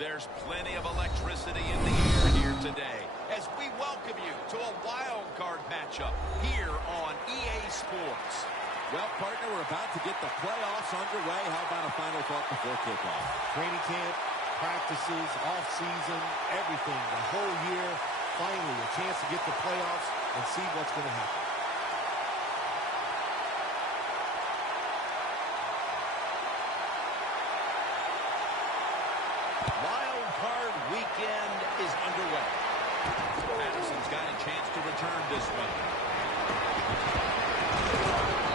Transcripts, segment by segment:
There's plenty of electricity in the air here today as we welcome you to a wild card matchup here on EA Sports. Well, partner, we're about to get the playoffs underway. How about a final thought before kickoff? Training camp, practices, off-season, everything, the whole year. Finally, a chance to get the playoffs and see what's going to happen. Wild card weekend is underway. Patterson's got a chance to return this one.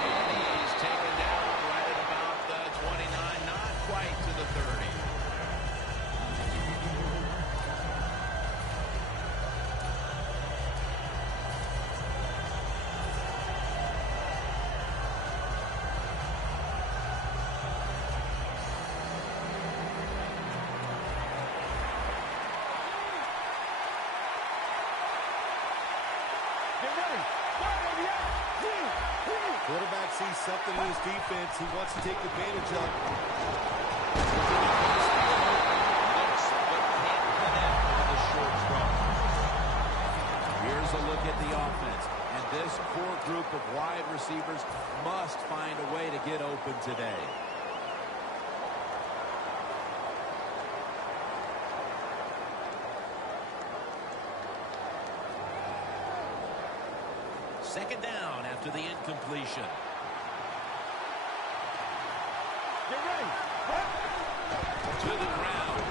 And he's taken down right at about the 29, not quite to the 30. Quarterback sees something in his defense he wants to take advantage of. Looks but can't connect on the short throw. Here's a look at the offense. And this core group of wide receivers must find a way to get open today. Second down after the incompletion. Get ready. To the ground.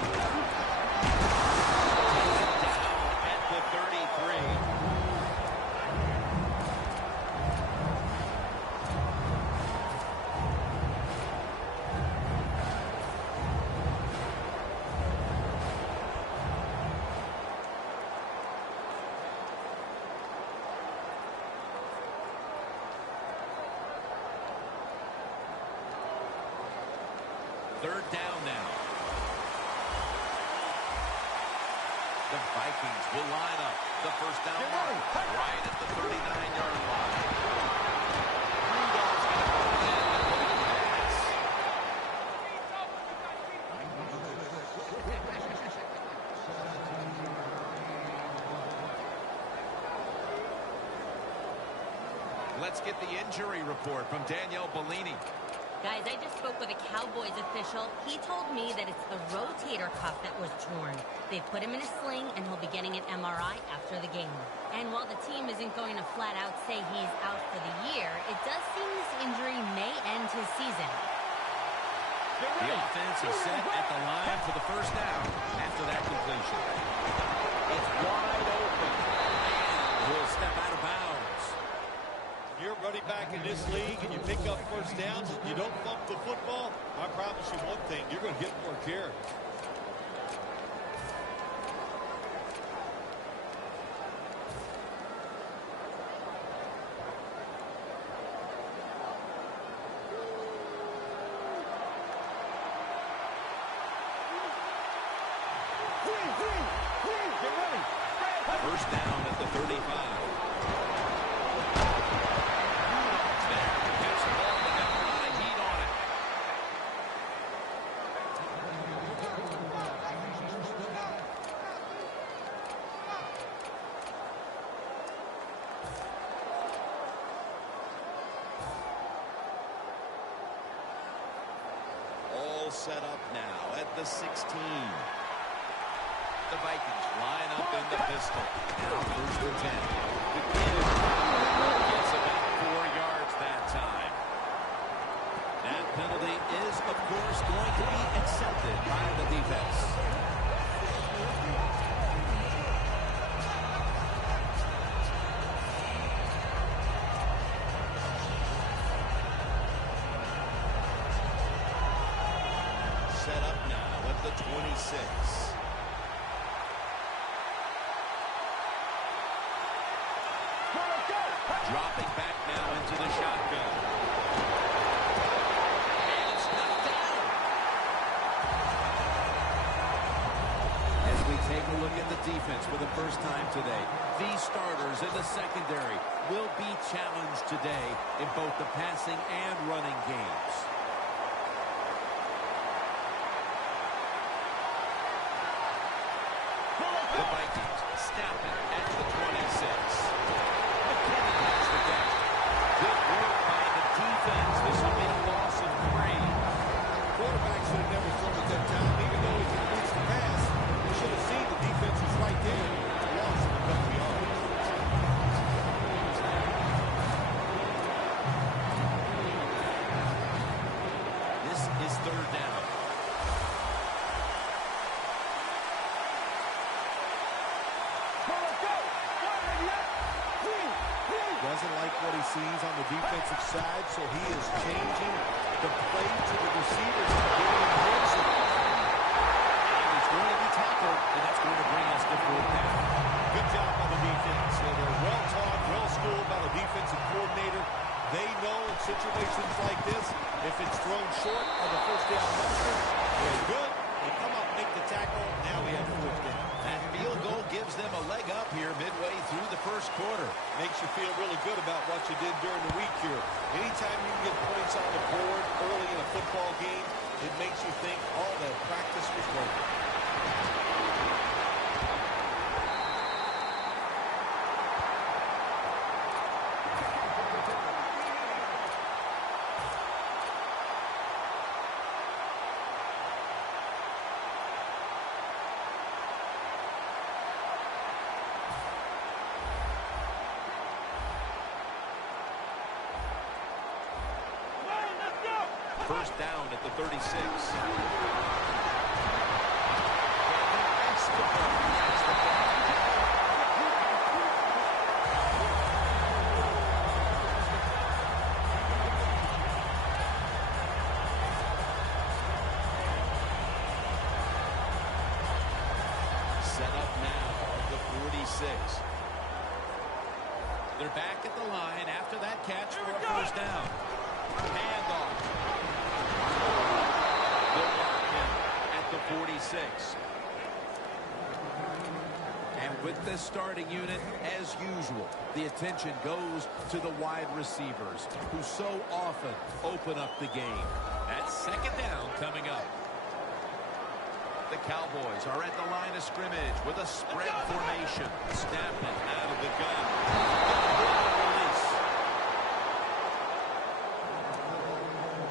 Down at the 33. Third down now. The Vikings will line up. The first down mark right at the 39-yard line. Rudolph's going to go in and hold the pass. Let's get the injury report from Danielle Bellini. Guys, I just spoke with a Cowboys official. He told me that it's the rotator cuff that was torn. They put him in a sling, and he'll be getting an MRI after the game. And while the team isn't going to flat out say he's out for the year, it does seem this injury may end his season. The offense is set at the line for the first down after that completion. It's wide open, and he'll step out of bounds. You're running back in this league and you pick up first downs and you don't bump the football, I promise you one thing, you're going to get more carries. First down at the 35. Set up now at the 16. The Vikings line up in the pistol. Now first and 10. The kid gets about 4 yards that time. That penalty is, of course, going to be accepted by the defense. Set up now at the 26. Dropping back now into the shotgun. And it's knocked down. As we take a look at the defense for the first time today, these starters in the secondary will be challenged today in both the passing and running games. sees on the defensive side, so he is changing the play to the receivers and giving him some. It's going to be tackled, and that's going to bring us to fourth down. Good job by the defense. They're well-taught, well-schooled by the defensive coordinator. They know in situations like this, if it's thrown short of the first down marker, they're good. They come up, make the tackle. Now we have fourth down. That field goal gives them a leg up here midway through the first quarter. Makes you feel really good about what you did during the week here. Anytime you can get points on the board early in a football game, it makes you think all that practice was worth it. First down at the 36. Set up now at the 46. They're back at the line after that catch for a first down. Handoff. They'll lock him at the 46. And with this starting unit, as usual, the attention goes to the wide receivers who so often open up the game. That's second down coming up. The Cowboys are at the line of scrimmage with a spread formation. Snapping out of the gun.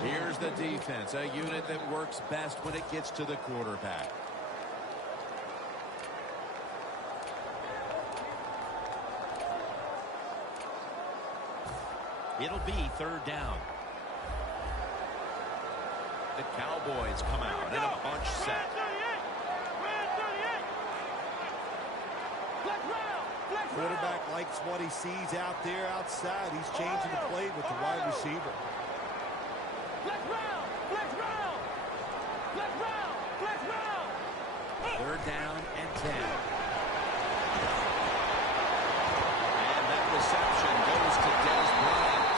Here's the defense, a unit that works best when it gets to the quarterback. It'll be third down. The Cowboys come out in a bunch set. Quarterback likes what he sees out there outside. He's changing the play with the wide receiver. Third down and 10. And that reception goes to Des Bryant.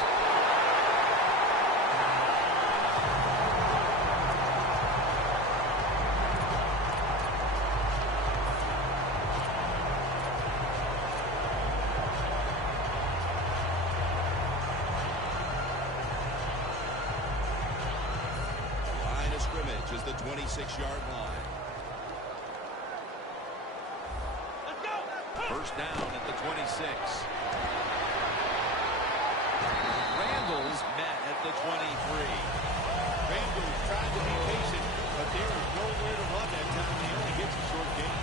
Line of scrimmage is the 26-yard line. First down at the 26. Randall's met at the 23. Randall's trying to be patient, but there is nowhere to run that time. He only gets a short gain.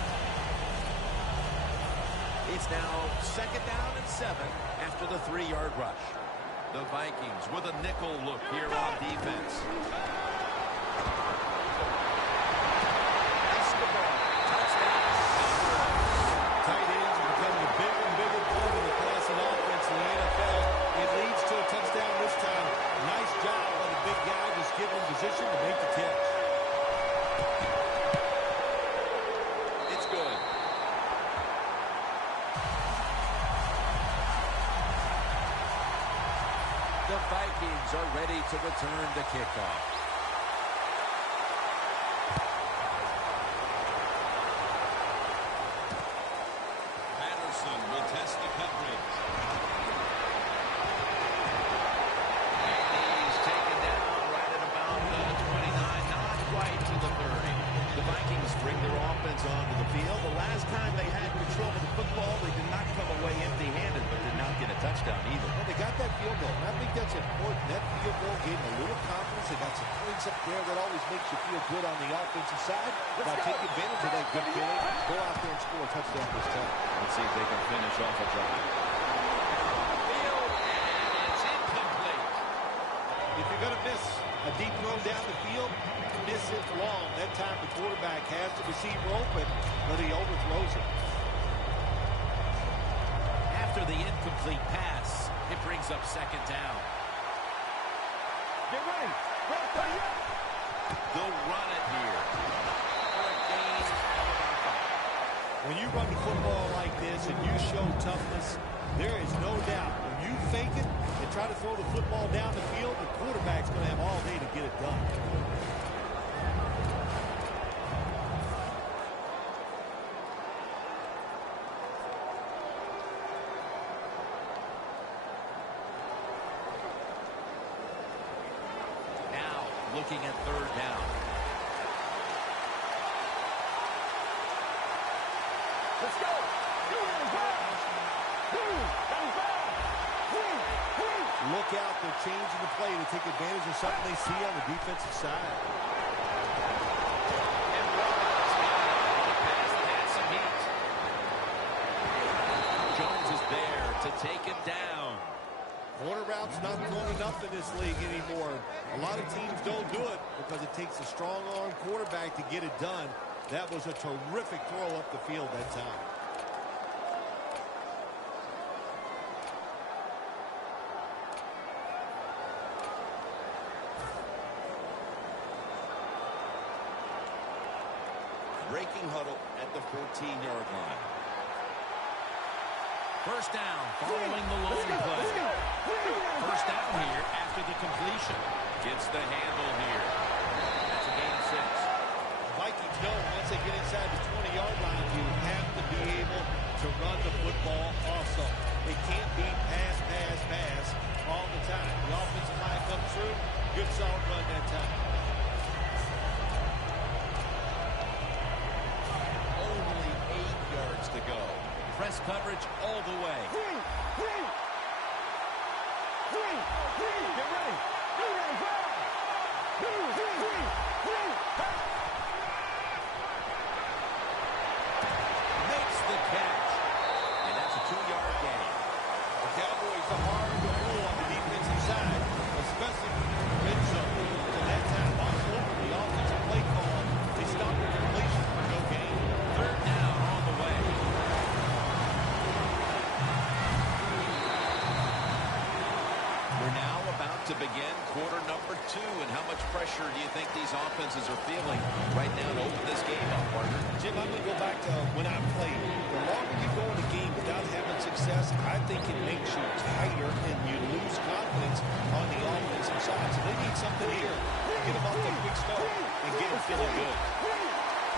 It's now second down and 7 after the 3-yard rush. The Vikings with a nickel look here on defense. Position to make the catch. It's good. The Vikings are ready to return the kickoff. Patterson will test the coverage. Bring their offense onto the field. The last time they had control of the football, they did not come away empty-handed, but did not get a touchdown either. Well, they got that field goal. I think that's important. That field goal gave them a little confidence. They got some points up there that always makes you feel good on the offensive side. Now take advantage of that good feeling. Go out there and score a touchdown this time. Let's see if they can finish off a drive. Field, and it's incomplete. If you're going to miss a deep throw down the field, miss it long. That time the quarterback has the receiver open, but he overthrows it. After the incomplete pass, it brings up second down. Get ready. They'll run it here for a gain of about 5. When you run the football like this and you show toughness, there is no doubt. When you fake it and try to throw the football down the field, the quarterback's going to have all day to get it done. Looking at third down. Let's go. Look out, they're changing the play to take advantage of something they see on the defensive side. And Roberts got it. Pass that has some heat. Jones is there to take him down. Corner routes not thrown enough in this league anymore. A lot of teams don't do it because it takes a strong arm quarterback to get it done. That was a terrific throw up the field that time. Breaking huddle at the 14-yard line. First down following the long play. First down here after the completion. Gets the handle here. That's a gain of 6. The Vikings know once they get inside the 20-yard line, you have to be able to run the football also. It can't be pass, pass, pass all the time. The offensive line comes through, good solid run that time. Only 8 yards to go. Press coverage all the way. Get ready. Makes the catch. And that's a 2-yard gain. The Cowboys are hard to pull on the defensive side, especially when you're in red zone. So that time, all over the offensive play call, they stopped the completion for no gain. Third down on the way. We're now about to begin quarter number 2. And how much pressure do you think these offenses are feeling right now to open this game up, partner? Jim, I'm going to go back to when I played. The longer you go in a game without having success, I think it makes you tighter and you lose confidence on the offensive side. So they need something here to get them off to a quick start and get them feeling good.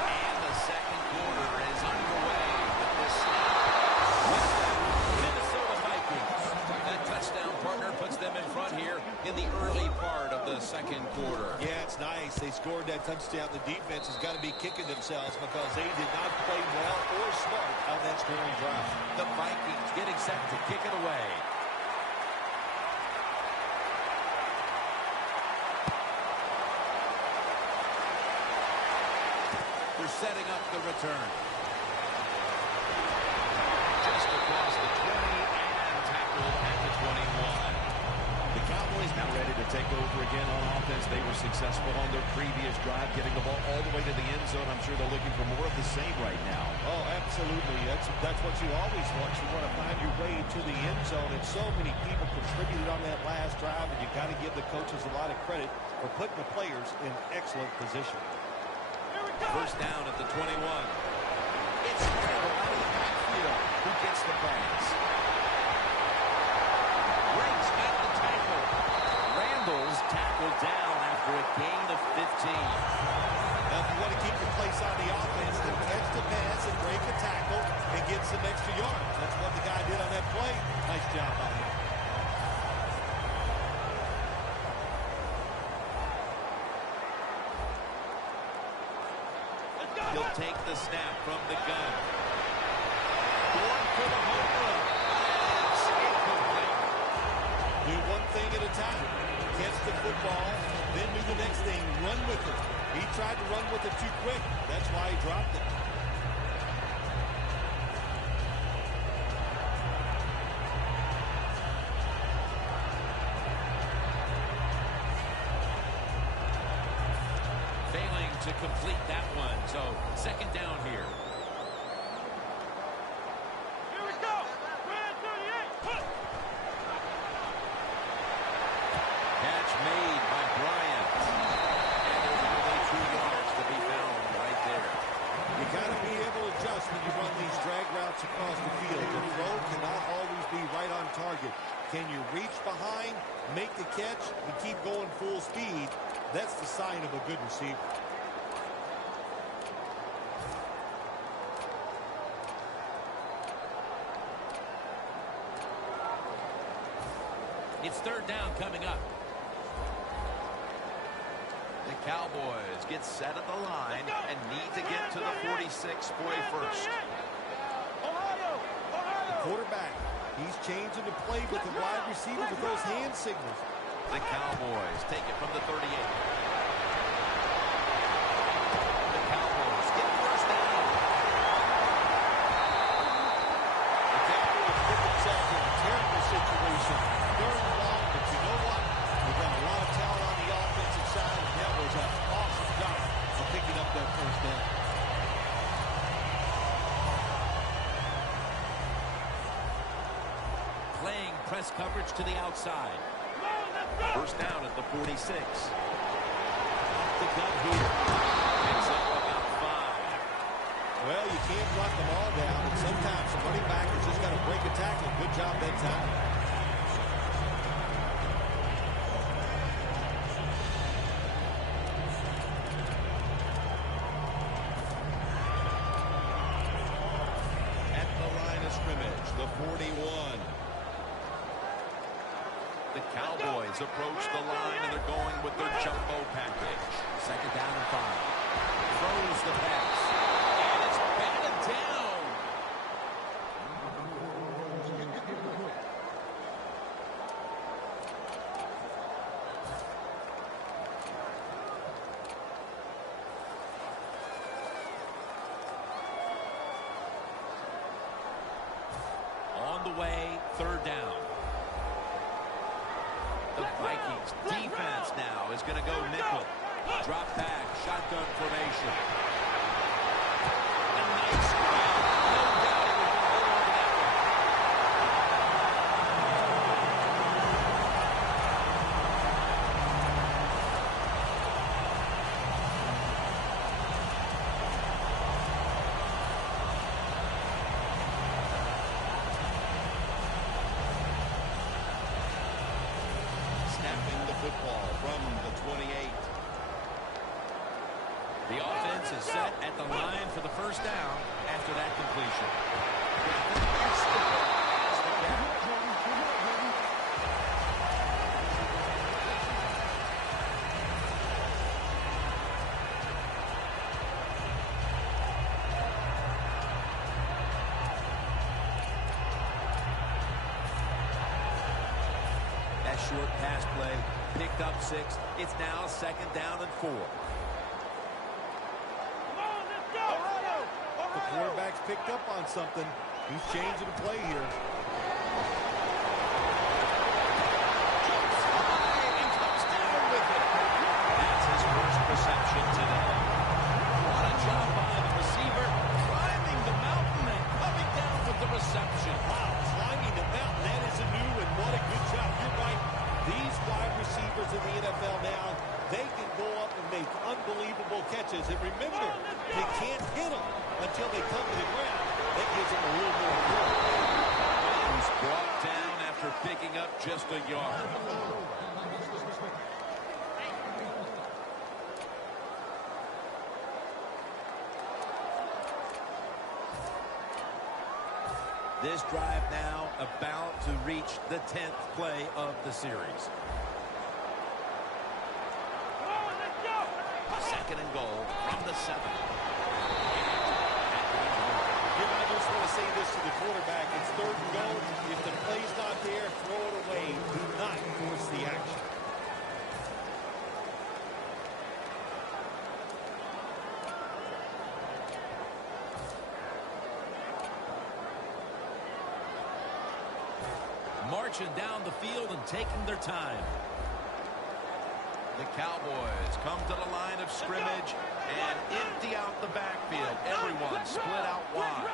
And the second quarter is underway with this snap. Minnesota Vikings. That touchdown, partner, puts them in front here in the early part of the second quarter. Yeah, it's nice. They scored that touchdown. The defense has got to be kicking themselves because they did not play well or smart on that scoring drive. The Vikings getting set to kick it away. They're setting up the return. Just across the 20 and tackled at the 21. The Cowboys now ready to take over again on offense. They were successful on their previous drive, getting the ball all the way to the end zone. I'm sure they're looking for more of the same right now. Oh, absolutely. That's what you always want. You want to find your way to the end zone, and so many people contributed on that last drive, and you got to give the coaches a lot of credit for putting the players in excellent position. First down at the 21. It's Randall out of the backfield who gets the pass. Breaks at the tackle. Randall's tackled down after a gain of 15. Now, if you want to keep your place on the offense, then catch the pass and break a tackle and get some extra yards. That's what the guy did on that play. Nice job by him. He'll take the snap from the gun. Going for the home run. It's incomplete. Do one thing at a time. Catch the football, then do the next thing. Run with it. He tried to run with it too quick. That's why he dropped it. Failing to complete that one. So second down here. Here we go. Ran to the cuts across the field. The throw cannot always be right on target. Can you reach behind, make the catch, and keep going full speed? That's the sign of a good receiver. It's third down coming up. The Cowboys get set at the line and need to get to the 46 for a first. The quarterback, he's changing the play with the wide receiver with those hand signals. The Cowboys take it from the 38. The Cowboys get first down. The Cowboys put themselves in a terrible situation. Third and long, but you know what? We've got a lot of talent on the offensive side, and that was an awesome job of picking up that first down. Playing press coverage to the outside. First down at the 46. The gut here. Picks up about 5. Well, you can't block them all down, and sometimes the running back has just got to break a tackle. Good job that time. At the line of scrimmage, the 41. The Cowboys approach the line, and they're going with their jumbo package. Second down and 5. Throws the pass. And it's batted down. On the way, third down. The Vikings defense now is going to go nickel. Drop back, shotgun formation. A nice grab. No doubt he was going to hold on to that one. Snapping the football from the 28. The offense is set at the line for the first down after that completion. That short pass play picked up 6. It's now second down and 4. The quarterback's picked up on something. He's changing the play here. Jumps high and comes down with it. That's his first reception today. What a job by the receiver, climbing the mountain and coming down with the reception. Wow, climbing the mountain. That is a new and what a good job. You're right. These wide receivers in the NFL now, they can go up and make unbelievable catches. And remember, they can't hit them until they come to the ground. That gives them a little more grip. He's brought down after picking up just a yard. This drive now about to reach the 10th play of the series. Second and goal from the 7. I just want to say this to the quarterback. It's third and goal. If the play's not there, throw it away. Do not force the action. Marching down the field and taking their time. The Cowboys come to the line of scrimmage and empty out the backfield. Everyone split out wide.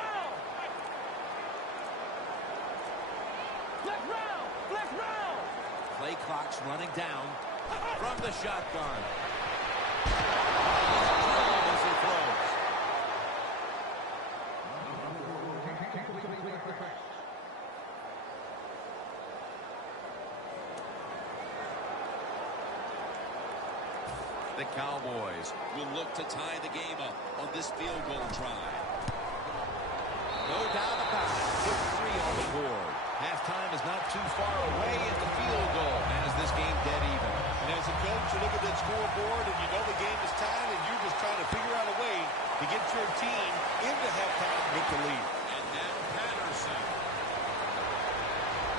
Play clock's running down from the shotgun. As he throws. The Cowboys will look to tie the game up on this field goal try. No doubt about it. Put 3 on the board. Halftime is not too far away, and the field goal has this game dead even. And as a coach, you look at that scoreboard, and you know the game is tied, and you're just trying to figure out a way to get your team into halftime with the lead. And now Patterson.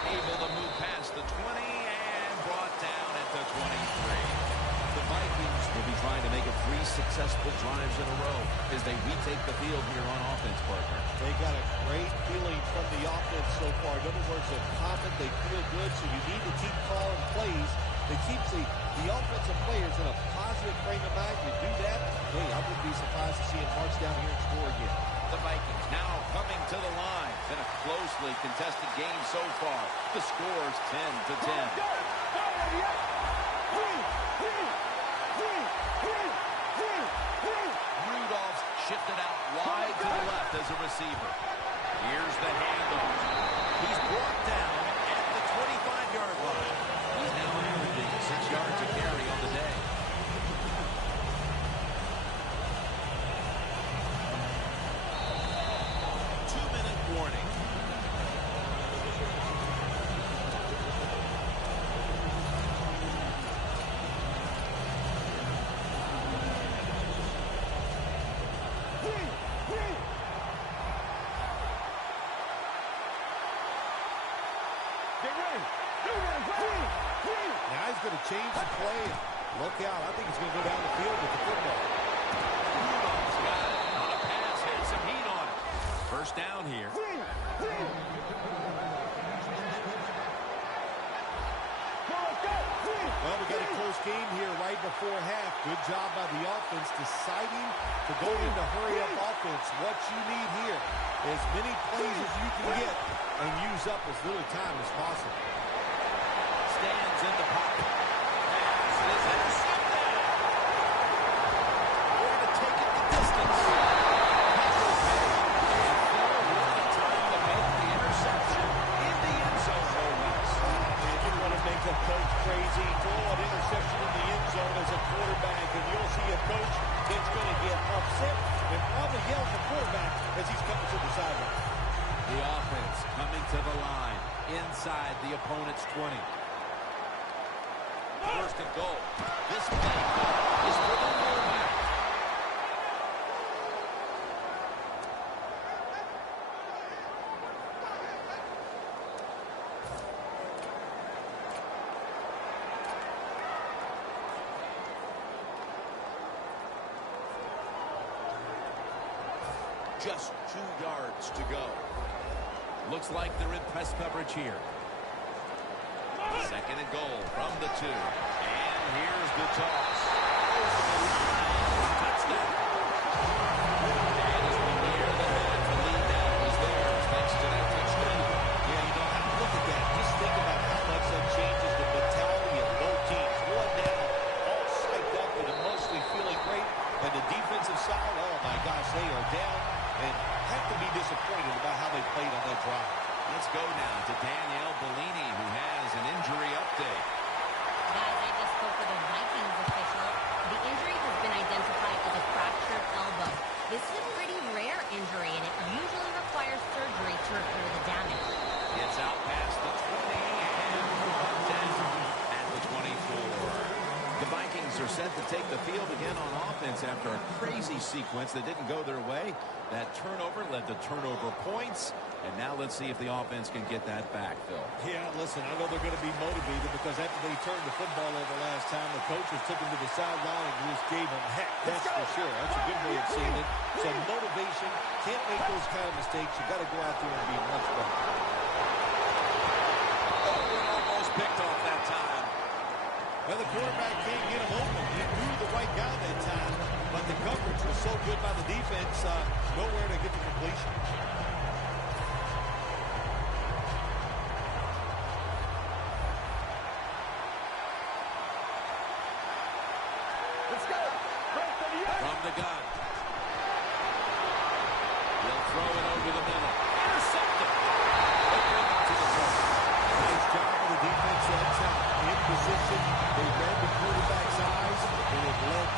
Able to move past the 20 and brought down at the 23. The Vikings will be trying to make it 3 successful drives in a row as they retake the field here on offense, partner. They got a great feeling from the offense so far. In other words, they're confident, they feel good, so you need to keep calling plays that keeps the offensive players in a positive frame of mind. You do that, hey, I wouldn't be surprised to see them march down here and score again. The Vikings now coming to the line. Been a closely contested game so far. The score's 10-10. Rudolph's shifted out wide to the left as a receiver. Here's the handoff. He's brought down at the 25-yard line. He's now averaging 6 yards a carry on the day. Two-minute warning. Now he's going to change the play. Look out. I think he's going to go down the field with the football. Rudolph's got it on a pass. Had some heat on it. First down here. Well, we got a close game here right before half. Good job by the offense deciding to go into hurry-up offense. What you need here, as many plays as you can get and use up as little time as possible. Stands in the pocket. Pass is intercepted. Going to take it the distance. That was big. And Phil with the time to make the interception in the end zone, no less. If you want to make a coach crazy, throw an interception in the end zone as a quarterback, and you'll see a coach that's going to get upset and probably yell at the quarterback as he's coming to the sideline. The offense coming to the line inside the opponent's 20. First and goal. This play is for the fullback. Just 2 yards to go. Looks like they're in press coverage here. Second and goal from the 2. And here's the toss. Over the line. Touchdown. And as we near the half, the lead now is theirs thanks to that touchdown. Yeah, you know, look at that. Just think about how much that changes the mentality of both teams. One down, all psyched up and emotionally feeling great. And the defensive side, oh my gosh, they are down and have to be disappointed about how they played on that drive. Let's go now to Danielle Bellini, who has an injury update. Guys, I just spoke with a Vikings official. The injury has been identified as a fractured elbow. This is a pretty rare injury, and it usually requires surgery to repair the damage. Gets out past the 20 and brought down at the 24. The Vikings are set to take the field again on offense after a crazy sequence that didn't go their way. That turnover led to turnover points. And now let's see if the offense can get that back, Phil. Yeah, listen, I know they're going to be motivated because after they turned the football over last time, the coaches took them to the sideline and just gave them heck. That's for sure. That's a good way of seeing it. So motivation, can't make those kind of mistakes. You got to go out there and be much better. Oh, and almost picked off that time. Well, the quarterback can't get him open. He knew the right guy that time, but the coverage was so good by the defense, nowhere to get the completion. From the gun. He'll throw it over the middle. Intercepted. They bring it to the 20. Nice job for the defense that time. In position, they read the quarterback's eyes, and it led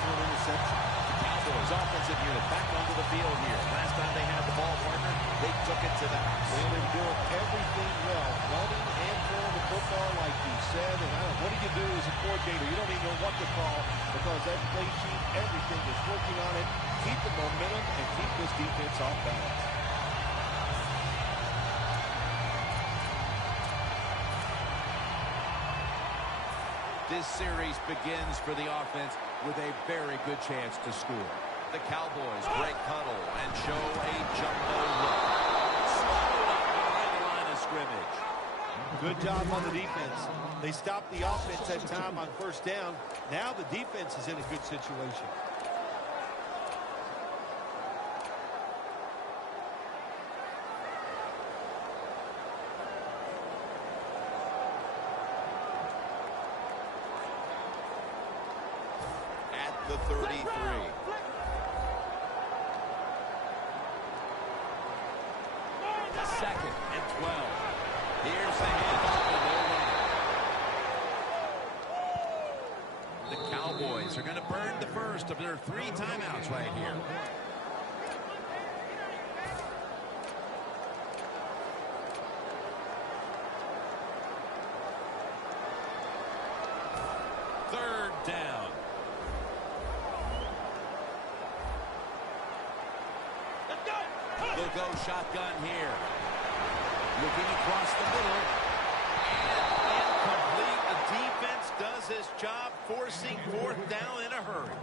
it to the house. Well, they're doing everything well, running and throwing the football like you said. And what do you do as a coordinator? You don't even know what to call because that play sheet, everything is working on it. Keep the momentum and keep this defense off balance. This series begins for the offense with a very good chance to score. The Cowboys break huddle and show a jumbo look. Swallowed up behind the line of scrimmage. Good job on the defense. They stopped the offense that time on first down. Now the defense is in a good situation. The 33. Second and 12. Here's the handoff and the Cowboys are going to burn the first of their 3 timeouts right here. Third down. They'll go shotgun here. Looking across the middle. And incomplete. The defense does his job, forcing 4th down in a hurry.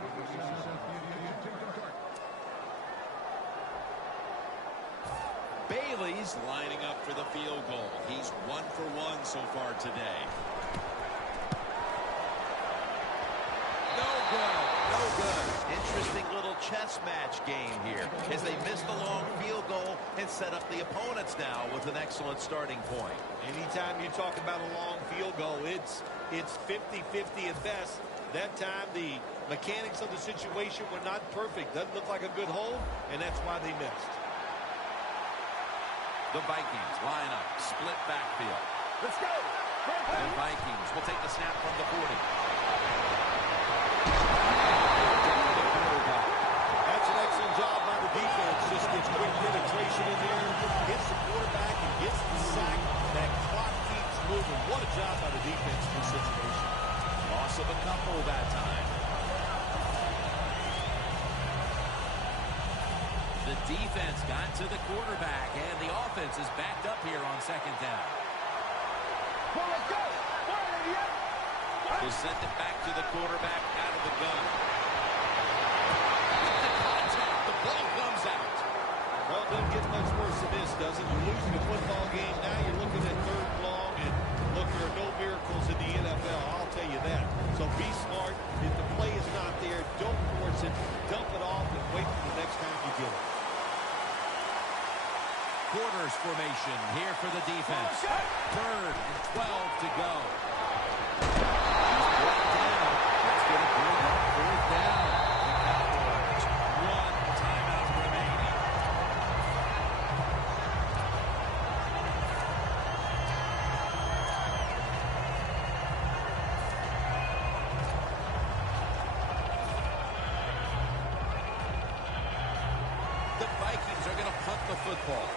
Bailey's lining up for the field goal. He's 1 for 1 so far today. No good. No good. Interesting little chess match game here as they miss the long field goal and set up the opponents now with an excellent starting point. Anytime you talk about a long field goal, it's 50-50 at best. That time, the mechanics of the situation were not perfect. Doesn't look like a good hold, and that's why they missed. The Vikings line up, split backfield. Let's go. The Vikings will take the snap from the 40. That's an excellent job by the defense. Just gets quick penetration in there, hits the quarterback, and gets the sack. That clock keeps moving. What a job by the defense in this situation. Loss of a couple that time. The defense got to the quarterback, and the offense is backed up here on second down. Well, let's go. They'll send it back to the quarterback out of the gun. With the contact, the ball comes out. Well, it doesn't get much worse than this, does it? You're losing a football game. Now you're looking at 3rd and long, and look, there are no miracles in the NFL. I'll tell you that. So be smart. If the play is not there, don't force it. Dump it off and wait for the next time you get it. Quarters formation here for the defense. 3rd and 12 to go. Brought down. That's going to bring up 4th down. The Cowboys, 1 timeout remaining. The Vikings are going to punt the football.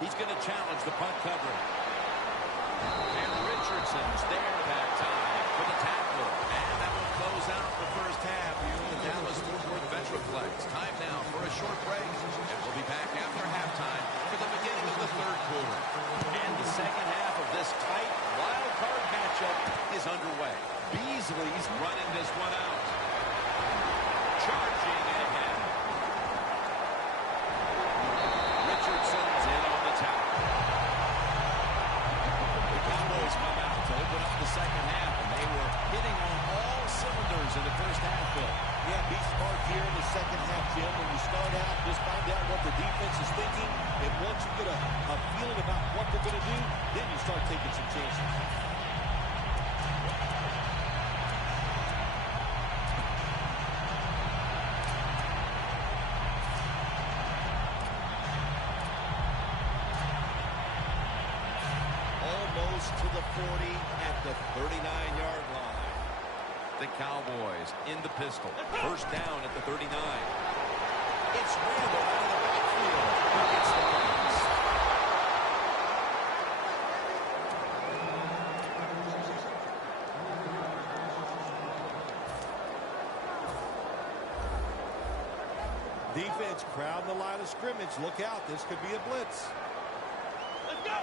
He's going to challenge the punt coverage. And Richardson's there that time for the tackle. And that will close out the first half here in the Dallas-Fort Worth Metroplex. Time now for a short break. And we'll be back after halftime for the beginning of the 3rd quarter. And the second half of this tight wild card matchup is underway. Beasley's running this one out. Charging ahead. Richardson's in on the tackle. The Cowboys come out to open up the second half, and they were hitting on all cylinders in the first half, Bill. Yeah, be smart here in the second half, Jim. When you start out, just find out what the defense is thinking, and once you get a feeling about what they're going to do, then you start taking some chances. close to the 40 at the 39-yard line. The Cowboys in the pistol. First down at the 39. It's Randall out of the backfield. Who gets the pass? Defense crowd the line of scrimmage. Look out. This could be a blitz. Let's go.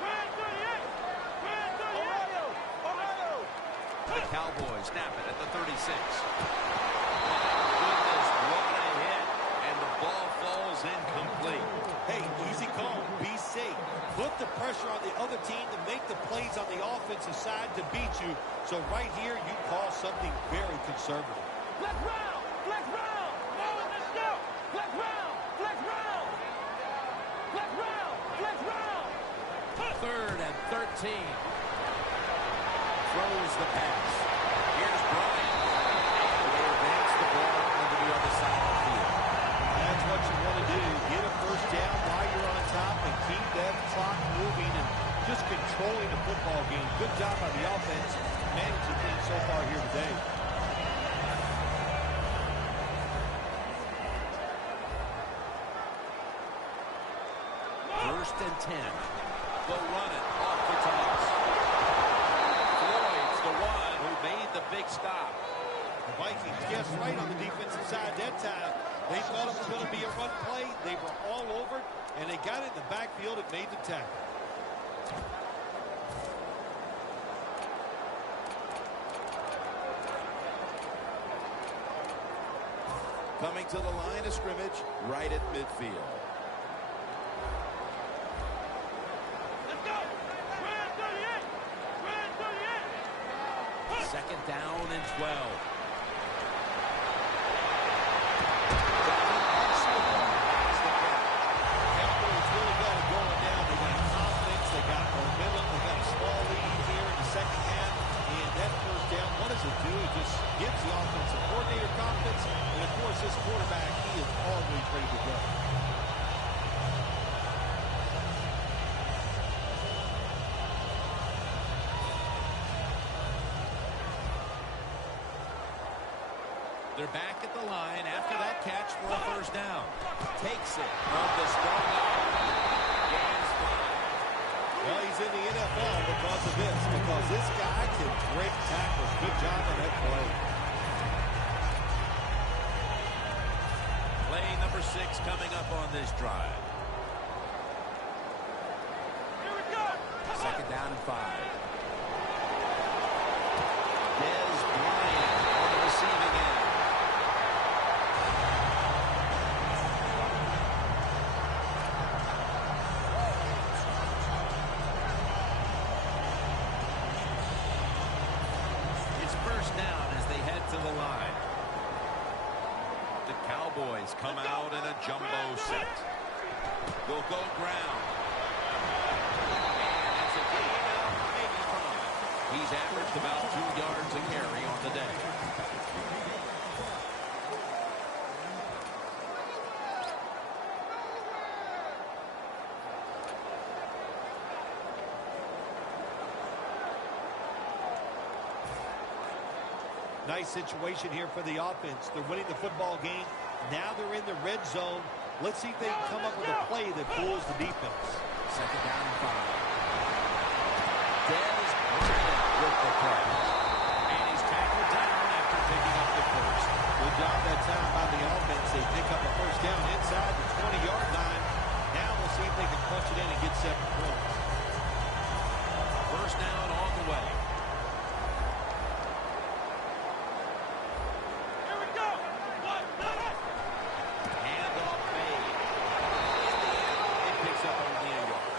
Red 38. Red 38. Ohio. The Cowboys snap it at the 36. My goodness, what a hit. And the ball falls incomplete. Hey, easy call. Be safe. Put the pressure on the other team to make the plays on the offensive side to beat you. So right here, you call something very conservative. Flex round. Flex round. Let's go. Flex round. Flex round. Flex round. Flex round. Third and 13. Throws the pass. Here's Bryant. And they advance the ball onto the other side of the field. That's what you want to do. Get a first down while you're on top and keep that clock moving and just controlling the football game. Good job by the offense managing things so far here today. First and 10. They'll run it off the toss. Floyd's the one who made the big stop. The Vikings guessed right on the defensive side that time. They thought it was going to be a run play. They were all over it, and they got it in the backfield and made the tackle. Coming to the line of scrimmage, right at midfield. Let's go. Red 38. Red 38. Second down and 12. Cowboys really got it going now. They got confidence. They got momentum. They got a small lead here in the second half. And that first down, what does it do? It just gives the offensive coordinator confidence. And, of course, this quarterback, he is always ready to go. They're back at the line after that catch for a first down. Takes it from the strong arm. Gains 5. Well, he's in the NFL because of this. Because this guy can break tackles. Good job on that play. Play number 6 coming up on this drive. Here we go. Second down and 5. Dez Bryant on the receiving end. It's first down as they head to the line. The Cowboys come out in a jumbo set. They'll go ground. And it's a gain of maybe 5. He's averaged about 2 yards a carry on the day. Nice situation here for the offense. They're winning the football game. Now they're in the red zone. Let's see if they can come up with a play that fools the defense. Second down and 5. Dez Bryant with the play. And he's tackled down after picking up the first. Good job that time by the offense. They pick up a first down inside the 20-yard line. Now we'll see if they can punch it in and get 7 points. First down on the way. Here we go. What? Handoff made. In the end, it picks up only a yard.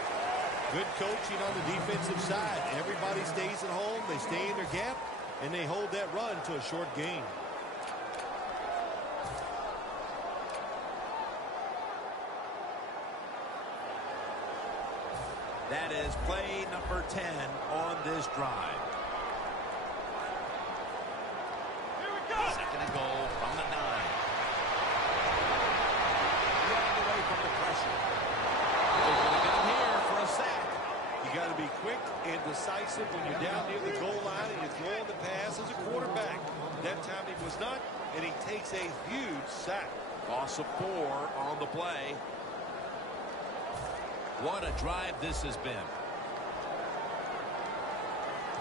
Good coaching on the defensive side. Everybody stays at home. They stay in their gap, and they hold that run to a short gain. That is play number 10 on this drive. Here we go. Second and goal from the 9. Running away from the pressure. They're going to get him here for a sack. You got to be quick and decisive when you're down near the goal line and you're throwing the pass as a quarterback. That time he was not, and he takes a huge sack. Loss of 4 on the play. What a drive this has been.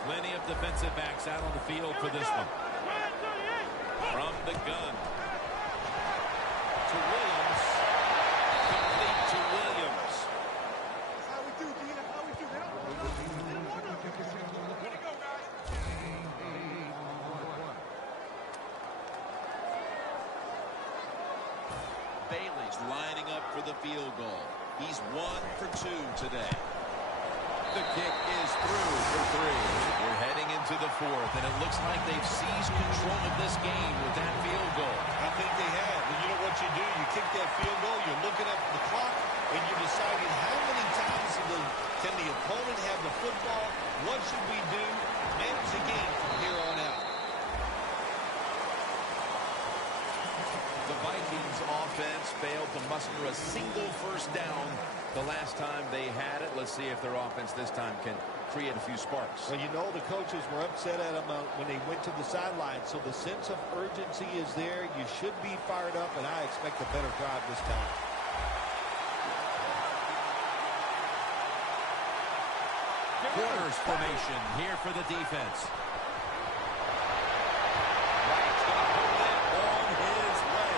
Plenty of defensive backs out on the field for this one. From the gun. To Williams. Complete to Williams. That's how we do, D. That's how we do. Way to go, guys. Bailey's lining up for the field goal. He's 1 for 2 today. The kick is through for 3. We're heading into the 4th, and it looks like they've seized control of this game with that field goal. I think they have. And you know what you do? You kick that field goal, you're looking at the clock, and you're deciding how many times can the opponent have the football? What should we do? Manage the game from here on out. The Vikings offense failed to muster a single first down the last time they had it. Let's see if their offense this time can create a few sparks. Well, you know the coaches were upset at them when they went to the sideline, so the sense of urgency is there. You should be fired up, and I expect a better drive this time. Quarters formation here for the defense. Wright's going to pull it on his way.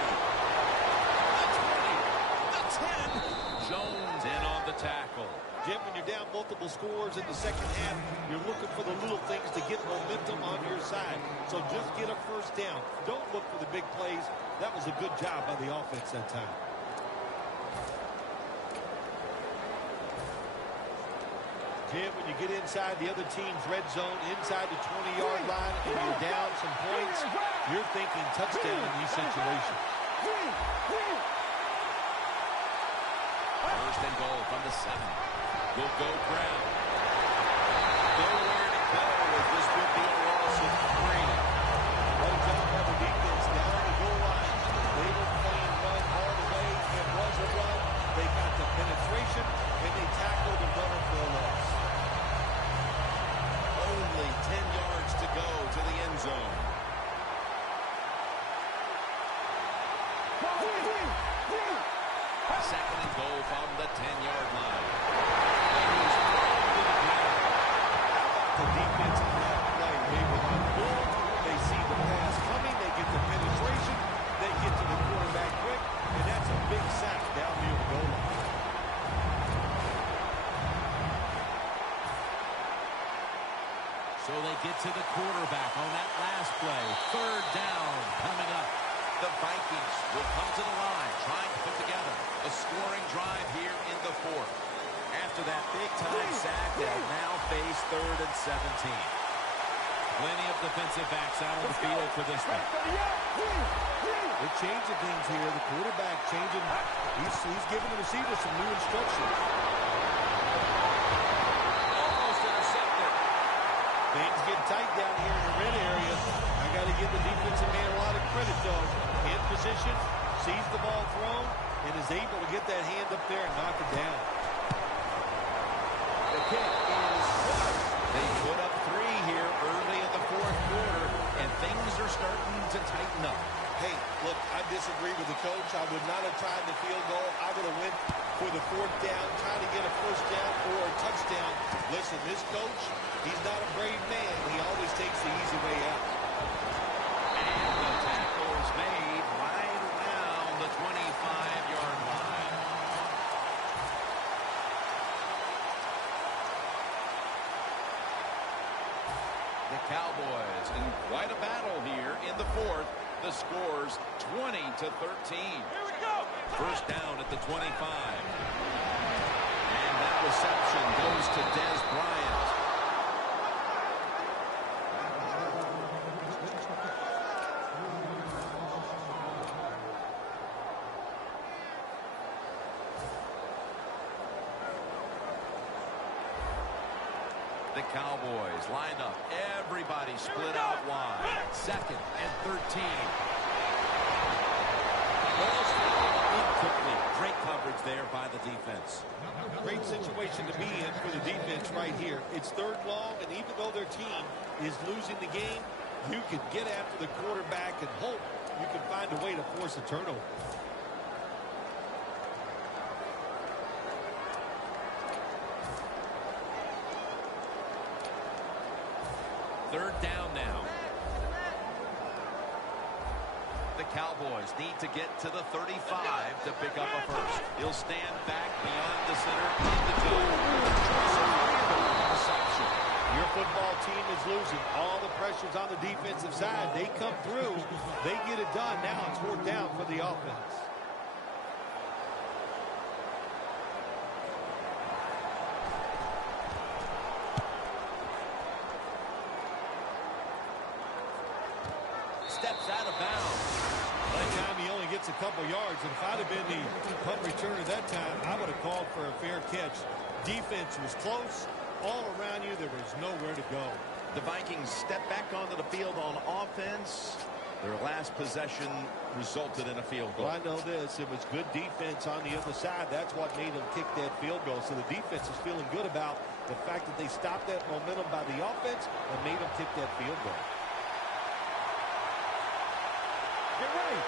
The 20, the 10. Jones in on the tackle. Jim, when you're down multiple scores in the second half, you're looking for the little things to get momentum on your side. So just get a first down. Don't look for the big plays. That was a good job by the offense that time. Jim, when you get inside the other team's red zone, inside the 20-yard line, and you're down some points, you're thinking touchdown in these situations. First and goal from the 7. Will go Brown. Nowhere to go as this would be a loss of 3. What a job by the defense down the goal line. They were playing run all the way. It was a run. They got the penetration, and they tackled the runner for a loss. Only 10 yards to go to the end zone. Second and goal from the 10-yard line. The defense on that play, they were on board. They see the pass coming. They get the penetration. They get to the quarterback quick, and that's a big sack down near the goal line. So they get to the quarterback on that last play. Third down coming up. The Vikings will come to the line, trying to put together a scoring drive here in the 4th. After that big-time sack, they'll now face 3rd and 17. Plenty of defensive backs out on the field for this one. They're changing things here. The quarterback changing. He's giving the receiver some new instructions. Almost intercepted. Things get tight down here in the red area. I got to give the defensive man a lot of credit, though. In position, sees the ball thrown, and is able to get that hand up there and knock it down. The kick is good. They put up 3 here early in the 4th quarter, and things are starting to tighten up. Hey, look, I disagree with the coach. I would not have tried the field goal. I would have went for the 4th down, trying to get a first down or a touchdown. Listen, this coach, he's not a brave man. He always takes the easy way out. And the tackle is made right around the 25-yard line. The Cowboys in quite a battle here in the 4th. The score's 20-13. Here we go. First down at the 25. And that reception goes to Dez Bryant. The Cowboys line up. Everybody split out wide. 2nd and 13. Ball's thrown incomplete. Drake coverage there by the defense. Great situation to be in for the defense right here. It's third long, and even though their team is losing the game, you can get after the quarterback and hope you can find a way to force a turnover. Third down now. The Cowboys need to get to the 35 to pick up a first. He'll stand back beyond the center in the zone. Reception. Your football team is losing. All the pressure's on the defensive side. They come through. They get it done. Now it's fourth down for the offense. Steps out of bounds. That time he only gets a couple yards. And if I'd have been the punt returner that time, I would have called for a fair catch. Defense was close. All around you, there was nowhere to go. The Vikings step back onto the field on offense. Their last possession resulted in a field goal. Well, I know this. It was good defense on the other side. That's what made them kick that field goal. So the defense is feeling good about the fact that they stopped that momentum by the offense and made them kick that field goal. Get ready.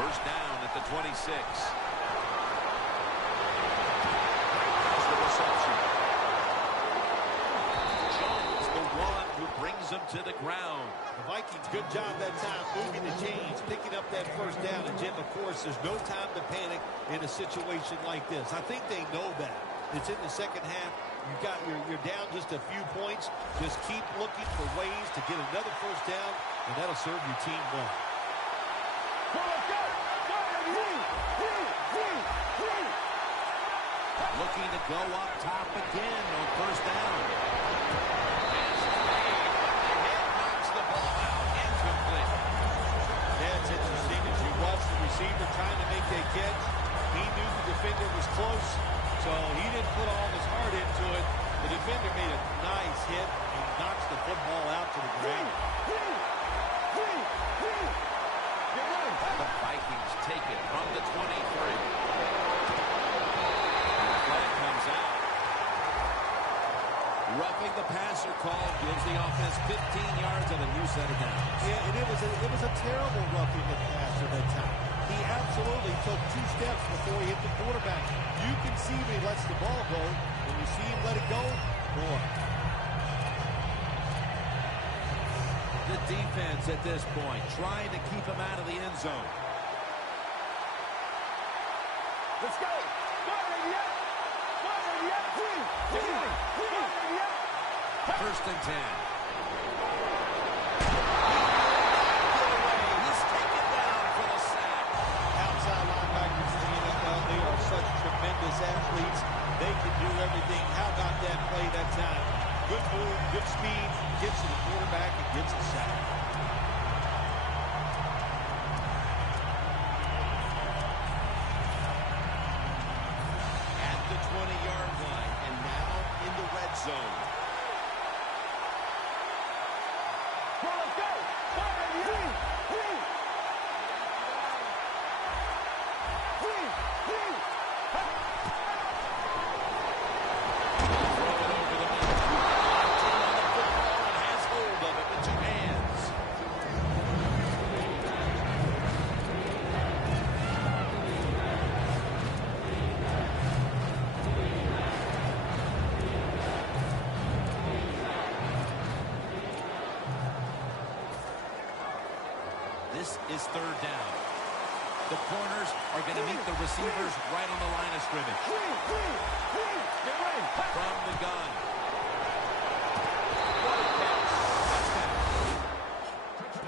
First down at the 26. Jones, the one who brings him to the ground. The Vikings, good job that time moving the chains, picking up that first down. And Jim, of course, there's no time to panic in a situation like this. I think they know that. It's in the second half. You're down just a few points. Just keep looking for ways to get another first down, and that'll serve your team well. Looking to go up top again on first down. Knocks the ball out. Incomplete. Yeah, it's interesting. As you watch the receiver trying to make that catch, he knew the defender was close, so he didn't put all his heart into it. The defender made a nice hit and knocks the football out to the ground. The Vikings take it from the 23. Roughing the passer call gives the offense 15 yards and a new set of downs. Yeah, and it was a terrible roughing the passer that time. He absolutely took 2 steps before he hit the quarterback. You can see when he lets the ball go. When you see him let it go, boy. The defense at this point trying to keep him out of the end zone. Let's go. First and 10. He's taken down for the sack. Outside linebackers in the NFL, they are such tremendous athletes. They can do everything. How about that play that time? Good move, good speed, gets to the quarterback and gets a sack. At the 20-yard line and now in the red zone. This is third down. The corners are going to meet the receivers right on the line of scrimmage. From the gun.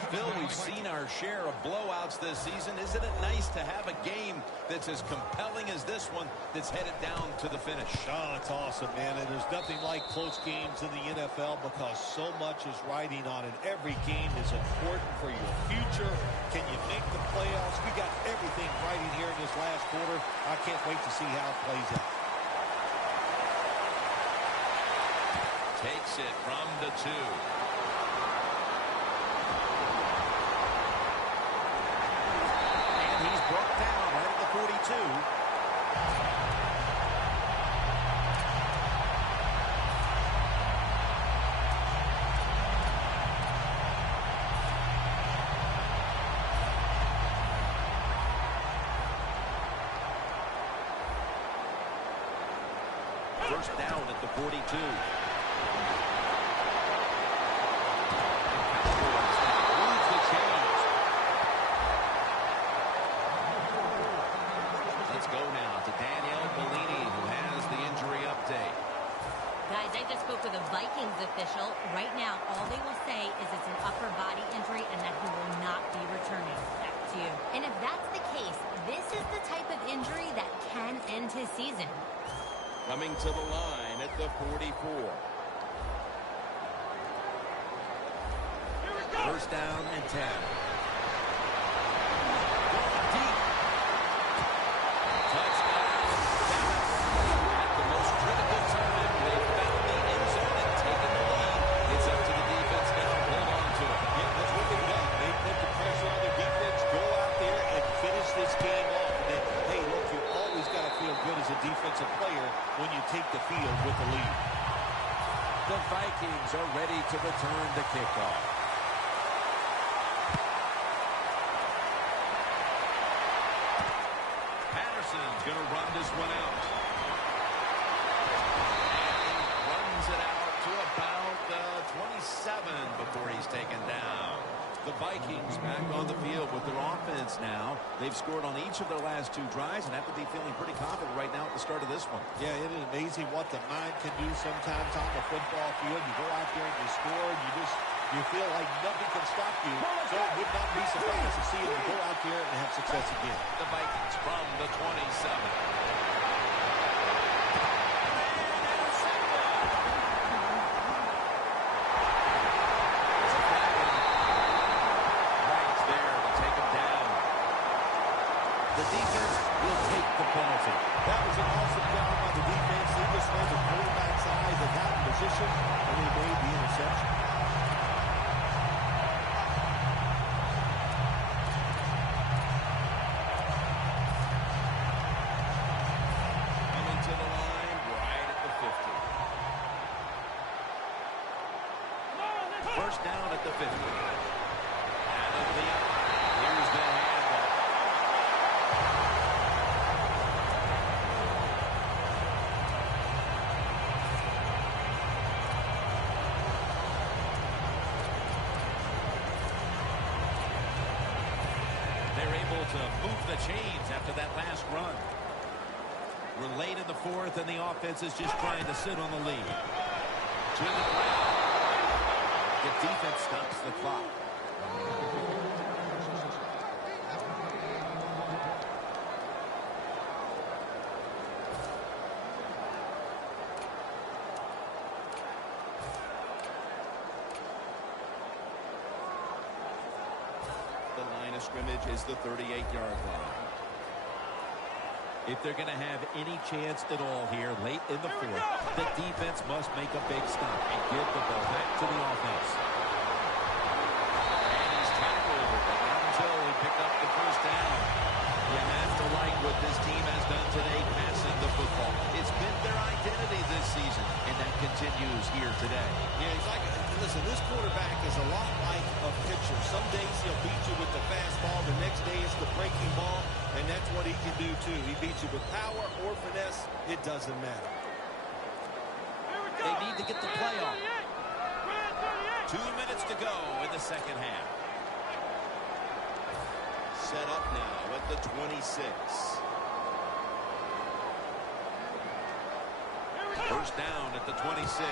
Phil, we've seen our share of blowouts this season. Isn't it nice to have a game that's as compelling as this one that's headed down to the finish? Oh, it's awesome, man. And there's nothing like close games in the NFL because so much is riding on it. Every game is important for your future. Can you make the playoffs? We got everything riding here in this last quarter. I can't wait to see how it plays out. Takes it from the 2. 2. First down at the 42. Let's go now to Danielle Bellini, who has the injury update. Guys, I just spoke with a Vikings official. Right now, all they will say is it's an upper body injury and that he will not be returning. Back to you. And if that's the case, this is the type of injury that can end his season. Coming to the line at the 44. First down and 10. Going deep. Touchdown, Dallas. At the most critical time, they found the end zone and taken the lead. It's up to the defense now to hold on to it. Yeah, that's what they've done. They put the pressure on the defense, go out there and finish this game off. And then, hey, look, you always got to feel good as a defensive player when you take the field with the lead. The Vikings are ready to return the kickoff. Patterson's going to run this one out. And runs it out to about 27 before he's taken down. The Vikings back on the field with their offense now. They've scored on each of their last 2 drives and have to be feeling pretty confident right now at the start of this one. Yeah, it is amazing what the mind can do sometimes on the football field. You go out there and you score, and you feel like nothing can stop you. So it would not be surprised to see them go out there and have success again. The Vikings from the 27. That was an awesome job by the defense. They just made the quarterback's eyes and got in position, and they made the interception. Coming to the line right at the 50. First down at the 50. Out of the eye. Here's the handoff. To move the chains after that last run. We're late in the 4th, and the offense is just trying to sit on the lead. To the ground. The defense stops the clock. Scrimmage is the 38-yard line. If they're going to have any chance at all here late in the 4th, the defense must make a big stop and give the ball back to the offense. And he's tackled, but not until he picked up the first down. You have to like what this team has done today passing the football. It's been their identity this season, and that continues here today. Yeah, he's like, listen, this quarterback is a lot like a pitcher. Some days he'll beat you with the fastball. The next day it's the breaking ball, and that's what he can do, too. He beats you with power or finesse. It doesn't matter. They need to get the play off. 2 minutes to go in the second half. Set up now at the 26. First down at the 26. And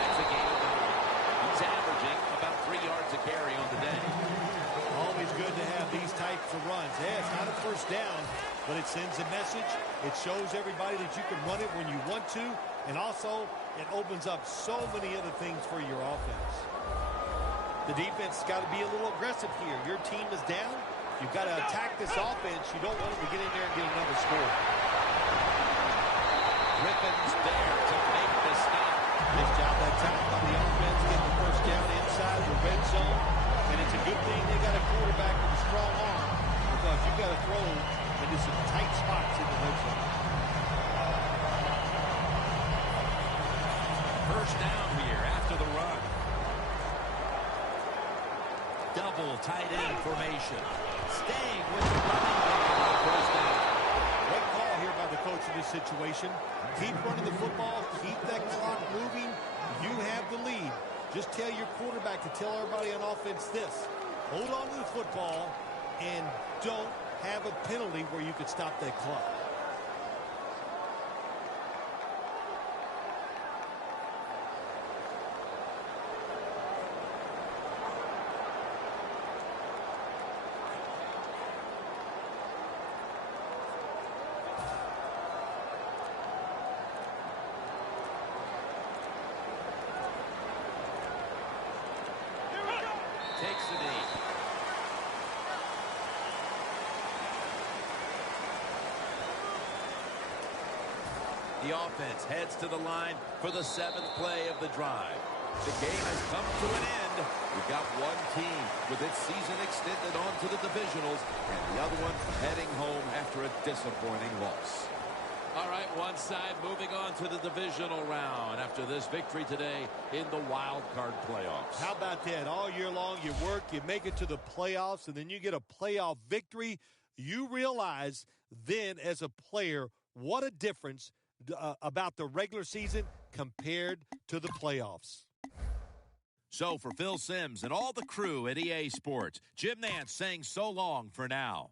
that's a gain of 9. He's averaging about 3 yards a carry on the day. Always good to have these types of runs. Yeah, it's not a first down, but it sends a message. It shows everybody that you can run it when you want to, and also it opens up so many other things for your offense. The defense has got to be a little aggressive here. Your team is down. You've got to attack this offense. You don't want them to get in there and get another score. Griffin's there to make the stop. Nice job that time by the offense, getting the first down inside the red zone. And it's a good thing they got a quarterback with a strong arm. because you've got to throw into some tight spots in the red zone. First down here after the run. Double tight end formation. Staying with the running game on first down. Great call here by the coach in this situation. Keep running the football. Keep that clock moving. You have the lead. Just tell your quarterback to tell everybody on offense this. Hold on to the football and don't have a penalty where you could stop that clock. Takes the knee. The offense heads to the line for the 7th play of the drive. The game has come to an end. We've got one team with its season extended on to the divisionals, and the other one heading home after a disappointing loss. All right, one side moving on to the divisional round after this victory today in the wild card playoffs. How about that? All year long you work, you make it to the playoffs, and then you get a playoff victory. You realize then as a player what a difference about the regular season compared to the playoffs. So for Phil Simms and all the crew at EA Sports, Jim Nantz saying so long for now.